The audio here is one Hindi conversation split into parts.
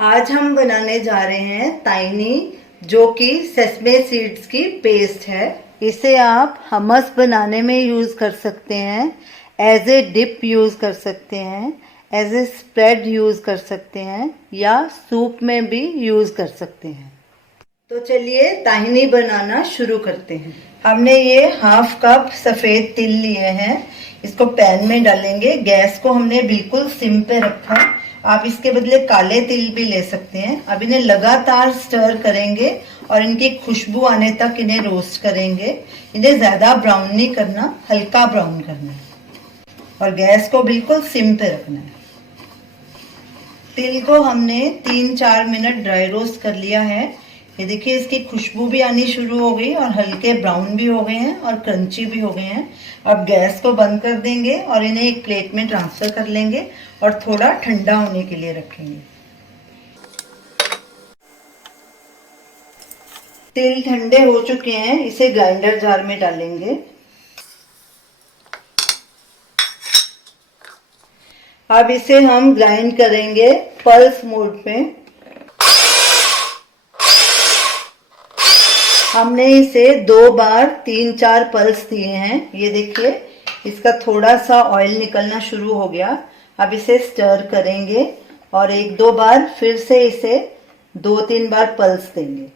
आज हम बनाने जा रहे हैं ताइनी, जो कि सेसमे सीड्स की पेस्ट है। इसे आप हमस बनाने में यूज कर सकते हैं, एज ए डिप यूज कर सकते हैं, एज ए स्प्रेड यूज कर सकते हैं या सूप में भी यूज कर सकते हैं। तो चलिए ताहिनी बनाना शुरू करते हैं। हमने ये हाफ कप सफेद तिल लिए हैं, इसको पैन में डालेंगे। गैस को हमने बिल्कुल सिम पे रखा। आप इसके बदले काले तिल भी ले सकते हैं। अब इन्हें लगातार स्टर करेंगे और इनकी खुशबू आने तक इन्हें रोस्ट करेंगे। इन्हें ज्यादा ब्राउन नहीं करना, हल्का ब्राउन करना है और गैस को बिल्कुल सिम पे रखना है। तिल को हमने 3-4 मिनट ड्राई रोस्ट कर लिया है। ये देखिए इसकी खुशबू भी आनी शुरू हो गई और हल्के ब्राउन भी हो गए हैं और क्रंची भी हो गए हैं। अब गैस को बंद कर देंगे और इन्हें एक प्लेट में ट्रांसफर कर लेंगे और थोड़ा ठंडा होने के लिए रखेंगे। तिल ठंडे हो चुके हैं, इसे ग्राइंडर जार में डालेंगे। अब इसे हम ग्राइंड करेंगे पल्स मोड पे। हमने इसे 2 बार 3-4 पल्स दिए हैं। ये देखिए इसका थोड़ा सा ऑयल निकलना शुरू हो गया। अब इसे स्टर करेंगे और 1-2 बार फिर से इसे 2-3 बार पल्स देंगे।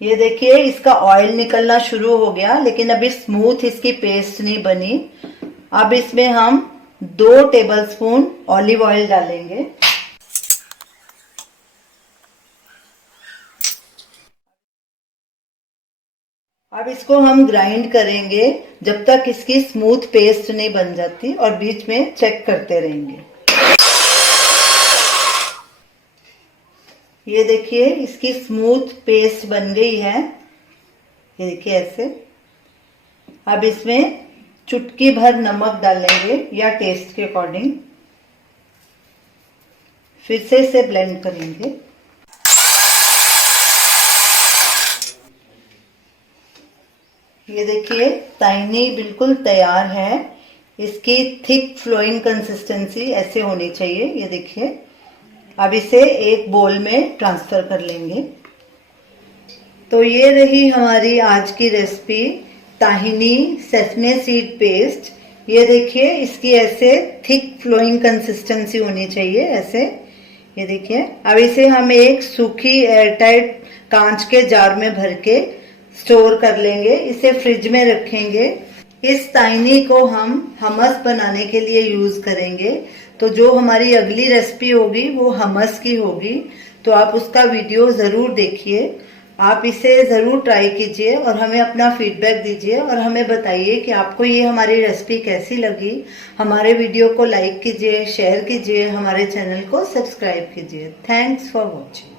ये देखिए इसका ऑयल निकलना शुरू हो गया, लेकिन अभी स्मूथ इसकी पेस्ट नहीं बनी। अब इसमें हम 2 टेबलस्पून ऑलिव ऑयल डालेंगे। अब इसको हम ग्राइंड करेंगे जब तक इसकी स्मूथ पेस्ट नहीं बन जाती और बीच में चेक करते रहेंगे। ये देखिए इसकी स्मूथ पेस्ट बन गई है। ये देखिए ऐसे। अब इसमें चुटकी भर नमक डालेंगे या टेस्ट के अकॉर्डिंग। फिर से इसे ब्लेंड करेंगे। ये देखिए ताइनी बिल्कुल तैयार है। इसकी थिक फ्लोइंग कंसिस्टेंसी ऐसे होनी चाहिए। ये देखिए। अब इसे एक बोल में ट्रांसफर कर लेंगे। तो ये रही हमारी आज की रेसिपी, ताहिनी सेसमे सीड पेस्ट। ये देखिए इसकी ऐसे थिक फ्लोइंग कंसिस्टेंसी होनी चाहिए, ऐसे। ये देखिए। अब इसे हम एक सूखी एयरटाइट कांच के जार में भर के स्टोर कर लेंगे। इसे फ्रिज में रखेंगे। इस ताहिनी को हम हमस बनाने के लिए यूज करेंगे। तो जो हमारी अगली रेसिपी होगी वो हमस की होगी, तो आप उसका वीडियो जरूर देखिए। आप इसे ज़रूर ट्राई कीजिए और हमें अपना फीडबैक दीजिए और हमें बताइए कि आपको ये हमारी रेसिपी कैसी लगी। हमारे वीडियो को लाइक कीजिए, शेयर कीजिए, हमारे चैनल को सब्सक्राइब कीजिए। Thanks for watching.